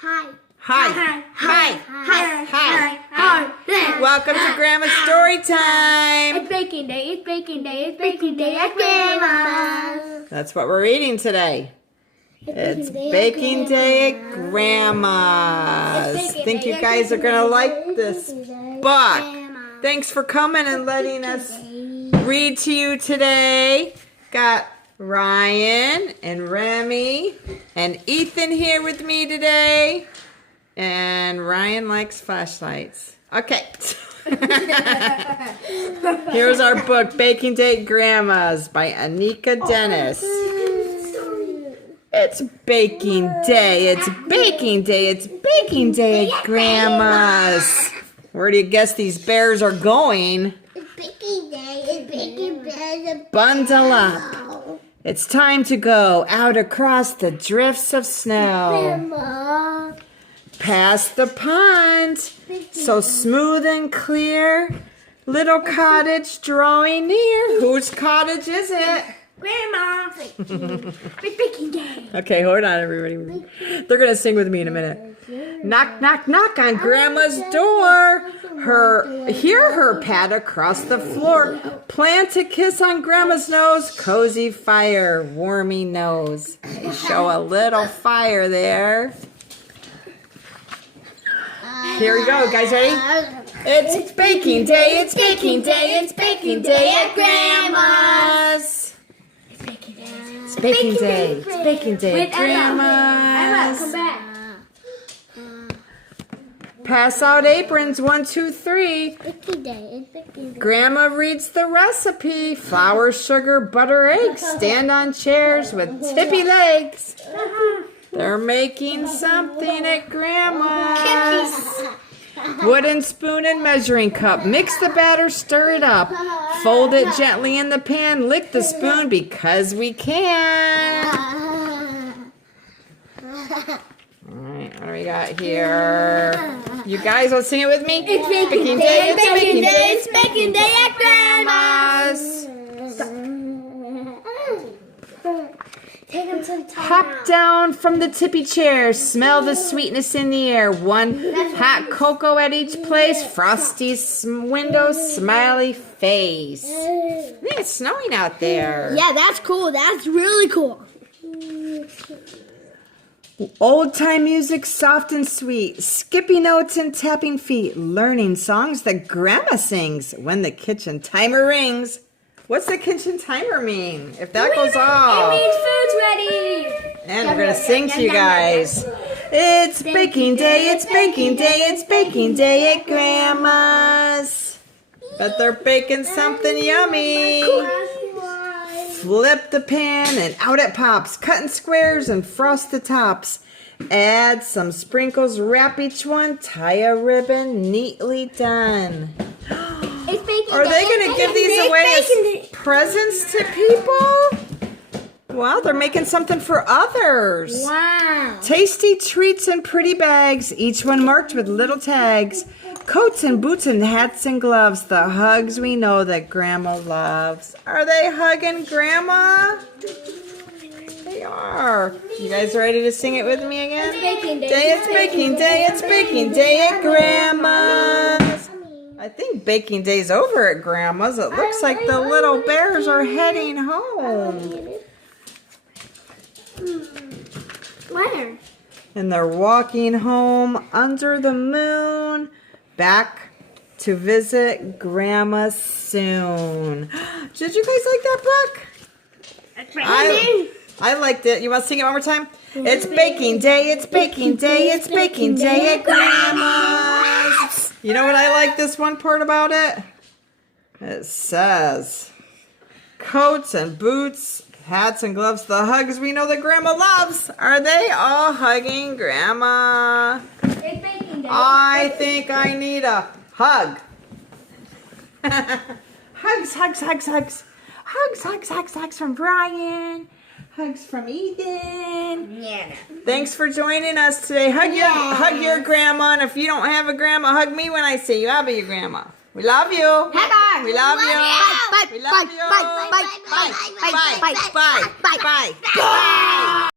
Hi. Hi. Welcome to Grandma's Story Time. It's baking day. It's baking day. It's baking day at Grandma's. That's what we're eating today. It's baking day at Grandma's. I think you guys are going to like this book. Thanks for coming and letting us read to you today. Got Ryan and Remy and Ethan here with me today. And Ryan likes flashlights. Okay. Here's our book, Baking Day at Grandma's by Anika Denise. It's baking day. It's baking day. It's baking day at Grandma's. Where do you guess these bears are going? It's baking day. It's baking day. Bundle up. It's time to go out across the drifts of snow. Grandma. Past the pond, so smooth and clear. Little cottage drawing near. Whose cottage is it? Grandma. It's baking day. Okay, hold on, everybody. They're going to sing with me in a minute. Knock, knock, knock on Grandma's door. Hear her pat across the floor. Plant a kiss on Grandma's nose. Cozy fire, warmy nose. Show a little fire there. Here we go, guys, ready? It's baking day, it's baking day, it's baking day at Grandma's. It's baking day. It's baking day, it's baking day at Emma, come Grandma's. back. Pass out aprons, 1, 2, 3. Baking day. It's baking day. Grandma reads the recipe. Flour, sugar, butter, eggs. Stand on chairs with tippy legs. They're making something at Grandma's. Wooden spoon and measuring cup. Mix the batter, stir it up. Fold it gently in the pan. Lick the spoon because we can. Alright, what do we got here? You guys, let's sing it with me. It's baking day. It's baking day. It's baking day at Grandma's. Take them to the top. Hop down from the tippy chair. Smell the sweetness in the air. One hot cocoa at each place. Frosty window, smiley face. It's snowing out there. Yeah, that's cool. That's really cool. Old time music, soft and sweet. Skippy notes and tapping feet. Learning songs that Grandma sings when the kitchen timer rings. What's the kitchen timer mean? If that goes off. It means food's ready. And we're going to sing to you guys. It's baking day, it's baking day, it's baking day at Grandma's. Bet they're baking something yummy. Flip the pan and out it pops. Cut in squares and frost the tops. Add some sprinkles, wrap each one. Tie a ribbon, neatly done. Are they going to give these away as presents to people? Well, they're making something for others. Wow. Tasty treats in pretty bags, each one marked with little tags. Coats and boots and hats and gloves, the hugs we know that Grandma loves. Are they hugging Grandma? They are. You guys ready to sing it with me again? It's baking day. It's baking day, it's baking day at Grandma's. I think baking day's over at Grandma's. It looks like the little bears are heading home. Where? And they're walking home under the moon, back to visit Grandma soon. Did you guys like that book? I liked it. You want to sing it one more time? It's baking day, it's baking day, it's baking day at Grandma's. You know what I like this one part about it? It says, coats and boots, hats and gloves, the hugs we know that Grandma loves. Are they all hugging Grandma? It's baking day. I think I need a hug. Hugs, hugs, hugs, hugs. Hugs, hugs, hugs, hugs from Brian. Hugs from Ethan. Yeah. Thanks for joining us today. Hug your grandma, and if you don't have a grandma, hug me when I say you. I'll be your grandma. We love you. Bye. We love you. Bye. We love you. Bye. Bye. Bye. Bye. Bye. Bye.